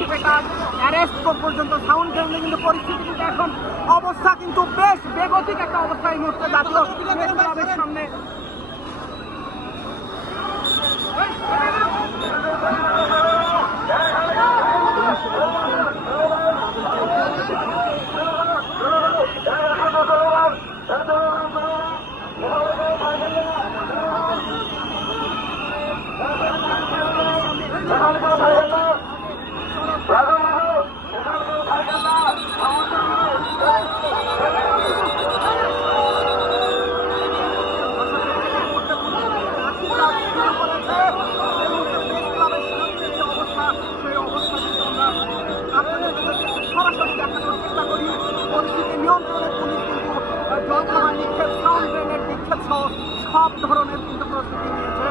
Security arrest পর্যন্ত sound গ্রেনেডে কিন্তু পরিস্থিতি কিন্তু এখন অবস্থা কিন্তু বেশ বেগতিক একটা অবস্থা এই মুহূর্তে জাতীয় প্রেস ক্লাবের সামনে। সব ধরনের কিন্তু প্রস্তুতি নিয়েছে।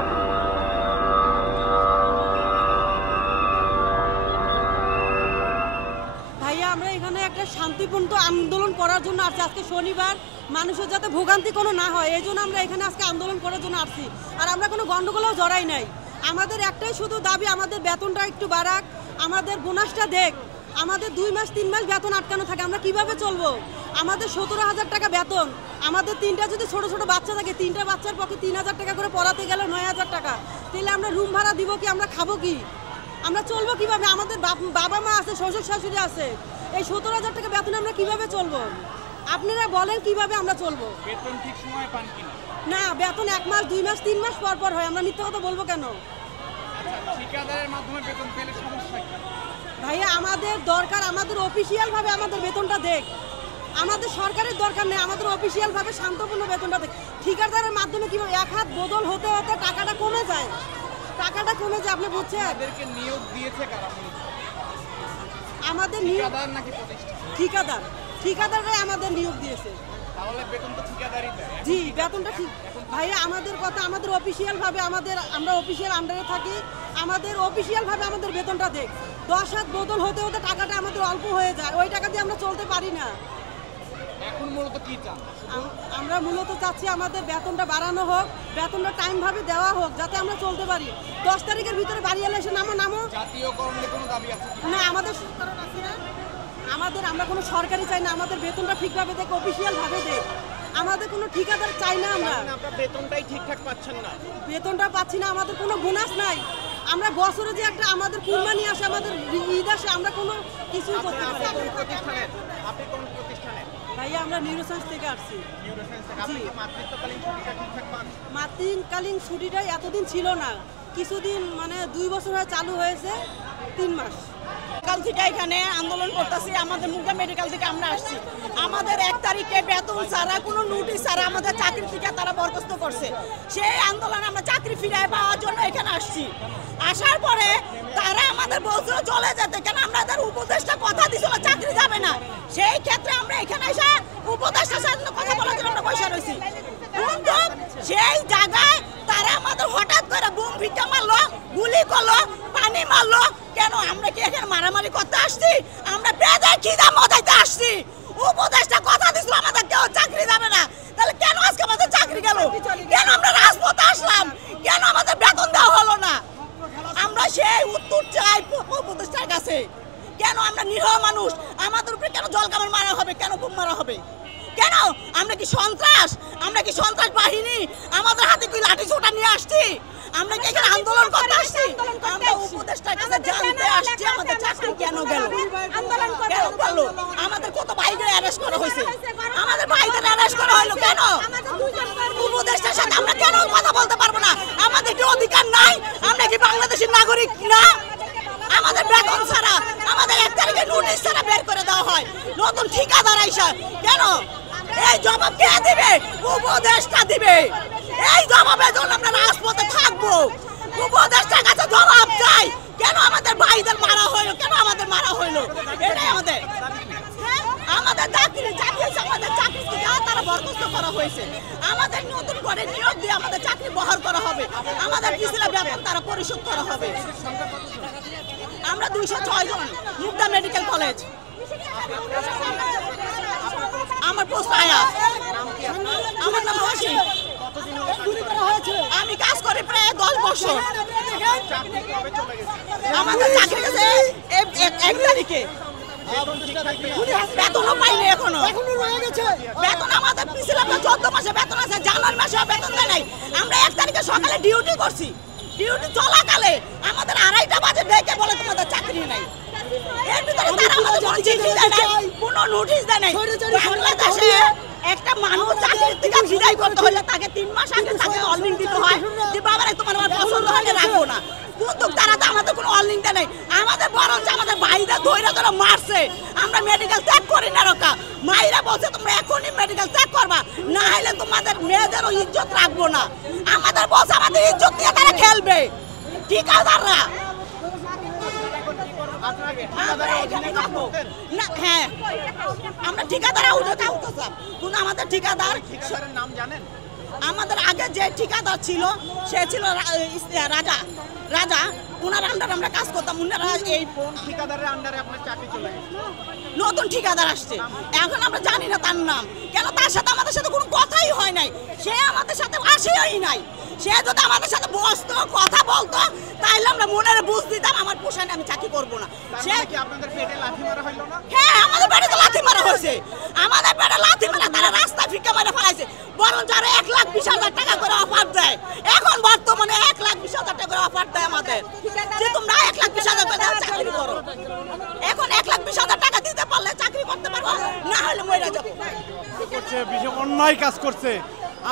ভাইয়া আমরা এখানে একটা শান্তিপূর্ণ আন্দোলন করার জন্য আসছি। আজকে শনিবার, মানুষের যাতে ভোগান্তি কোনো না হয় এই জন্য আমরা এখানে আজকে আন্দোলন করার জন্য আসছি। আর আমরা কোনো গন্ডগোলও জড়াই নাই। আমাদের একটাই শুধু দাবি, আমাদের বেতনটা একটু বাড়াক, আমাদের বোনাসটা দেখ। আমাদের 2 মাস 3 মাস বেতন আটকানো থাকে, আমরা কিভাবে চলবো? আমাদের 17,000 টাকা বেতন, আমাদের 3টা যদি ছোট ছোট বাচ্চা থাকে, 3টা বাচ্চার পক্ষে 3,000 টাকা করে পড়াতে গেলে 9,000 টাকা, তাহলে আমরা রুম ভাড়া দিব কি? আমরা খাবো কি? আমরা চলবো কিভাবে? আমাদের বাবা মা আছে, শ্বশুর শাশুড়ি আছে, এই 17,000 টাকা বেতন আমরা কিভাবে চলবো? আপনারা বলেন কিভাবে আমরা চলবো? বেতন ঠিক সময় পান কিনা? না, বেতন 1 মাস 2 মাস 3 মাস পর পর হয়। আমরা মিথ্যা কথা বলবো কেন? ঠিকাদারের মাধ্যমে বেতন পেলে সমস্যা কি? ভাইয়া আমাদের দরকার, আমাদের অফিসিয়াল ভাবে আমাদের বেতনটা দেখ। আমাদের সরকারের দরকার নেই, আমাদের অফিসিয়াল ভাবে শান্তপূর্ণ বেতনটা দেখ। ঠিকাদারের মাধ্যমে কিভাবে এক হাত বদল হতে হতে টাকাটা কমে যায়, টাকাটা কমে যায়। আপনি বুঝছেন? তাদেরকে নিয়োগ দিয়েছে কারা? আমাদের ঠিকাদার নাকি প্রতিষ্ঠান? ঠিকাদার, ঠিকাদাররাই আমাদের নিয়োগ দিয়েছে। তাহলে বেতন তো ঠিকাদারই দেয়। জি, বেতনটা ঠিক। ভাইয়া আমাদের কথা, আমাদের অফিসিয়াল ভাবে আমরা অফিসিয়াল আন্ডারে থাকি, আমাদের অফিসিয়াল ভাবে আমাদের বেতনটা দেখ। 10 হাত বদল হতে হতে টাকাটা আমাদের অল্প হয়ে যায়, ওই টাকা দিয়ে আমরা চলতে পারি না। এখন মূলত কি চান? আমরা মূলত চাচ্ছি আমাদের বেতনটা বাড়ানো হোক, বেতনটা টাইম ভাবে দেওয়া হোক, যাতে আমরা চলতে পারি। 10 তারিখের ভিতরে বাড়ি এলে এসে নামো। জাতীয়করণে কোনো দাবি আছে না, আমাদের আমরা কোনো সরকারি চাই না, আমাদের বেতনটা ঠিকভাবে দেখ, অফিসিয়াল ভাবে দেখ। আমাদের কোনো ঠিকাদার চাই না। আপনারা বেতনটাই ঠিকঠাক পাচ্ছেন না? বেতনটা পাচ্ছি না, আমাদের কোনো বোনাস নাই। আমরা বছরে যে একটা আমাদের কুরবানি আসে, আমাদের ঈদ আসে, আমরা কোনো কিছুই করতে পারি না। আপনি কোন প্রতিষ্ঠানে? ভাইয়া আমরা নিউরোসায়েন্স থেকে আসছি। আপনি কি মাতৃত্বকালীন ছুটিটা ঠিকঠাক পান? মাতৃকালীন ছুটিটা এতদিন ছিল না, কিছুদিন মানে 2 বছর হয়ে চালু হয়েছে, 3 মাস। কাল থেকে এখানে আন্দোলন করতেছি। আমাদের মুগদা মেডিকেল থেকে আমরা আসছি। আমাদের 1 তারিখে বেতন ছাড়া, কোনো নোটিশ ছাড়া আমাদের চাকরি থেকে তারা বরখাস্ত করছে। সেই আন্দোলনে আমরা চাকরি ফিরে পাওয়ার জন্য এখানে আসছি। আসার পরে তারা আমাদের বলছিল চলে যেতে, কেন আমাদের উপদেষ্টা কথা দিছিল চাকরি যাবে না। সেই ক্ষেত্রে আমরা এখানে এসে উপদেষ্টার সাথে কথা বলার জন্য আমরা বসে রয়েছি। কিন্তু সেই জায়গায় তারা আমাদের হঠাৎ করে বুম ভিটা মারলো, গুলি করলো, পানি মারলো। কেন? আমরা কি এখানে মারামারি করতে আসছি? আমরা পেঁয়াজের খিদা মজাইতে আসছি। উপদেষ্টা কথা দিছিল আমাদের কেউ চাকরি যাবে না, তাহলে কেন আজকে আমাদের চাকরি গেল? কেন আমরা রাজপথে আসলাম? কেন আমাদের বেতন দেওয়া হলো না? আমরা সেই উত্তর চাই উপদেষ্টার কাছে। কেন আমরা নিরীহ মানুষ, আমাদের উপরে কেন জল কামান মারা হবে? কেন বুম মারা হবে? কেন? আমরা কি সন্ত্রাস? আমরা কি সন্ত্রাস বাহিনী? আমাদের হাতে কি লাঠি ছোটা নিয়ে আসছি? আমরা কি এখানে আন্দোলন করতে আসছি? আমরা উপদেষ্টার কাছে জানতে আসছি আমাদের চাকরি কেন গেল, আন্দোলন কেন গেল? আমাদের কত ভাইদের অ্যারেস্ট করা হয়েছে, আমাদের ভাইদের অ্যারেস্ট করা হলো কেন? উপদেষ্টার সাথে আমরা কেন কথা বলতে পারবো না? আমাদের কি অধিকার নাই? আমরা কি বাংলাদেশের নাগরিক না? আমাদের বেতন ছাড়া, আমাদের 1 তারিখে নোটিশ ছাড়া বের করে দেওয়া হয়। নতুন ঠিকাদার আইসা কেন? এই জবাব কে দিবে? উপদেষ্টা দিবে। এই জবাবের জন্য আমরা রাজপথে থাকবো। উপদেষ্টার কাছে জবাব চাই। কেন আমাদের ভাইদের মারা হইলো? কেন আমাদের মারা হইলো? এটাই আমাদের আমাদের চাকরি তারা বরখাস্ত করা হয়েছে। আমাদের নতুন করে নিয়োগ দিয়ে আমাদের চাকরি বহাল করা হবে। আমাদের পিছলা বেতন তারা পরিশোধ করা হবে। আমরা 206 জন, মুগদা মেডিকেল কলেজ। আমার পোস্ট আয়া, আমার নাম হাসি। আমি কাজ করি প্রায় 10 বছর। আমাদের চাকরি গেছে 1 তারিখে বেতনও পাইনি এখনো বেতন আমাদের পিছিয়ে 14 মাসে বেতন আছে, জানুয়ারি মাসে বেতন দেয় নাই। আমরা 1 তারিখে সকালে ডিউটি করছি, ডিউটি চলাকালে আমাদের 2:30টা বাজে ডেকে বলে তোমাদের চাকরি নাই। এর ভিতরে তারা আমাদের কোনো চিঠি দেয় নাই, কোনো নোটিশ দেয় নাই। বাংলাদেশে একটা মানুষ চাকরি থেকে বিদায় করতে হলে তাকে 3 মাস আগে তাকে অলিং দিতে হয় যে বাবারে তোমার আমার পছন্দ হলে রাখবো না। কিন্তু তারা তো আমাদের কোনো অলিং দেয় নাই। আমাদের বরঞ্চ আমাদের ভাইরা ধৈর্য ধরে মারছে। আমরা মেডিকেল চেক করি না রকা, মাইরা বলছে তোমরা এখনই মেডিকেল চেক করবা, না হলে তোমাদের মেয়েদেরও ইজ্জত রাখবো না। আমাদের বলছে আমাদের ইজ্জত নিয়ে তারা খেলবে ঠিকাদাররা। হ্যাঁ আমরা ঠিকাদার কিন্তু আমাদের ঠিকাদার নাম জানেন? আমাদের আগে যে ঠিকাদার ছিল সে ছিল রাজা রাজা ওনার আন্ডারে আমরা কাজ করতাম। ওনারা এই ঠিকাদারের আন্ডারে আপনার চাকরি চলে গেছে, নতুন ঠিকাদার আসছে, এখন আমরা জানি না তার নাম। কেন তার সাথে আমাদের সাথে কোনো কথাই হয় নাই, সে আমাদের সাথে আসেই নাই। সে যদি আমাদের সাথে বসতো কথা বলতো তাহলে আমরা মনের বুঝ দিতাম আমার পোষায় আমি চাকরি করবো না। সে কি আপনাদের পেটে লাথি মারা হইলো না? হ্যাঁ আমাদের পেটে তো লাথি মারা হয়েছে, আমাদের পেটে লাথি মারা তারা রাস্তায় ফিক্কা মারা ফেলাইছে। বরং যারা 1,20,000 টাকা করে অফার দেয়, এখন বর্তমানে 1,20,000 টাকা করে অফার দেয় আমাদের যে তোমরা 1,20,000 করে চাকরি করো। এখন 1,20,000 টাকা দিতে পারলে চাকরি করতে পারবো, না হলে মরে যাবো। করছে বিশেষ অন্যায় কাজ করছে।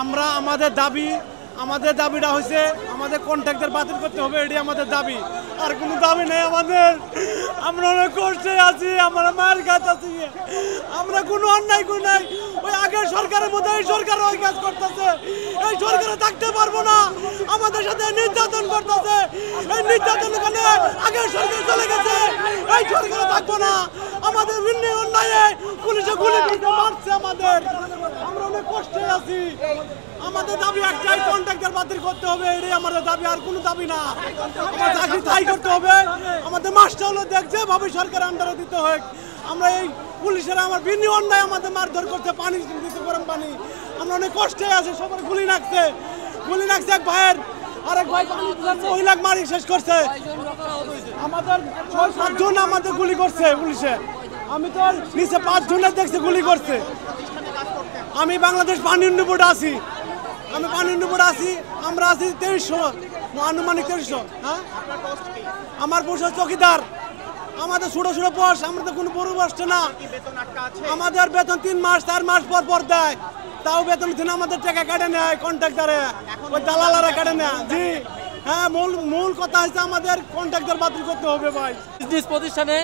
আমরা আমাদের দাবিটা হয়েছে আমাদের কন্ট্রাক্টর বাতিল করতে হবে, এটি আমাদের দাবি, আর কোনো দাবি নেই আমাদের। আমরা অনেক কষ্টে আছি, আমরা মায়ের কাজ আছি, আমরা কোনো অন্যায় করি নাই। ওই আগের সরকারের মধ্যে এই সরকার ওই কাজ করতেছে, এই সরকারে থাকতে পারবো না, আমাদের সাথে নির্যাতন করতেছে। এই নির্যাতন কারণে আগের সরকার চলে গেছে, এই সরকারে থাকবো না। আমাদের ভিন্ন অন্যায়ে পুলিশে গুলি করে মারছে আমাদের, আমরা অনেক কষ্টে আছি। আমাদের দাবি একটাই, কন্ট্রাক্টর বাতিল করতে হবে, এটাই আমাদের দাবি, আর কোনো দাবি না। আমার চাকরি তাই করতে হবে, আমাদের মাসটা হলো দেখছে ভাবে সরকার আন্ডারে দিতে হয়। আমরা এই পুলিশের আমার ভিন্ন অন্যায় আমাদের মারধর করছে, পানি দিতে গরম পানি, আমরা অনেক কষ্টে আছি। সবার গুলি লাগছে এক ভাইয়ের, আরেক ভাই মহিলাকে মারি শেষ করছে। আমাদের 6-7 জন আমাদের গুলি করছে পুলিশে, আমি তো নিচে 5 জনের দেখছি গুলি করছে। আমি বাংলাদেশ পানি উন্নয়ন বোর্ডে আছি, আমরা আছি 2300, আনুমানিক 2300। হ্যাঁ আমার পোস্ট চৌকিদার, আমাদের ছোট পোস্ট, আমরা তো কোনো বড় পোস্ট না। আমাদের বেতন 3 মাস 4 মাস পর দেয়, তাও বেতন দিন আমাদের টাকা কাটে নেয় কন্ট্রাক্টরে, ওই দালালারা কাটে নেয়। জি হ্যাঁ, মূল কথা হচ্ছে আমাদের কন্ট্রাক্টর বাতিল করতে হবে ভাই। বিজনেস প্রতিষ্ঠানে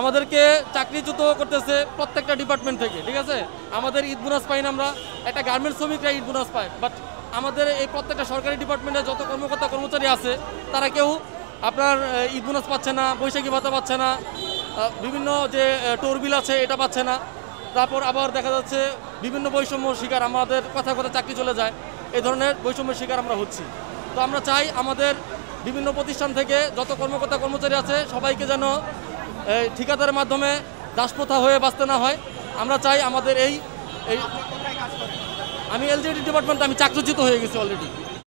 আমাদেরকে চাকরিচ্যুত করতেছে প্রত্যেকটা ডিপার্টমেন্ট থেকে, ঠিক আছে। আমাদের ঈদ বোনাস পাই না, আমরা একটা গার্মেন্টস শ্রমিকরা ঈদ বোনাস পায়, বাট আমাদের এই প্রত্যেকটা সরকারি ডিপার্টমেন্টে যত কর্মকর্তা-কর্মচারী আছে তারা কেউ আপনার ঈদ বোনাস পাচ্ছে না, বৈশাখী ভাতা পাচ্ছে না, বিভিন্ন যে টোর বিল আছে এটা পাচ্ছে না। তারপর আবার দেখা যাচ্ছে বিভিন্ন বৈষম্য শিকার, আমাদের কথা চাকরি চলে যায়, এই ধরনের বৈষম্যের শিকার আমরা হচ্ছি। তো আমরা চাই আমাদের বিভিন্ন প্রতিষ্ঠান থেকে যত কর্মকর্তা-কর্মচারী আছে সবাইকে যেন ঠিকাদারের মাধ্যমে দাসপ্রথা হয়ে বাঁচতে না হয়। আমরা চাই আমাদের এই আমি এলজিডি ডিপার্টমেন্টে আমি চাকরিচ্যুত হয়ে গেছি অলরেডি।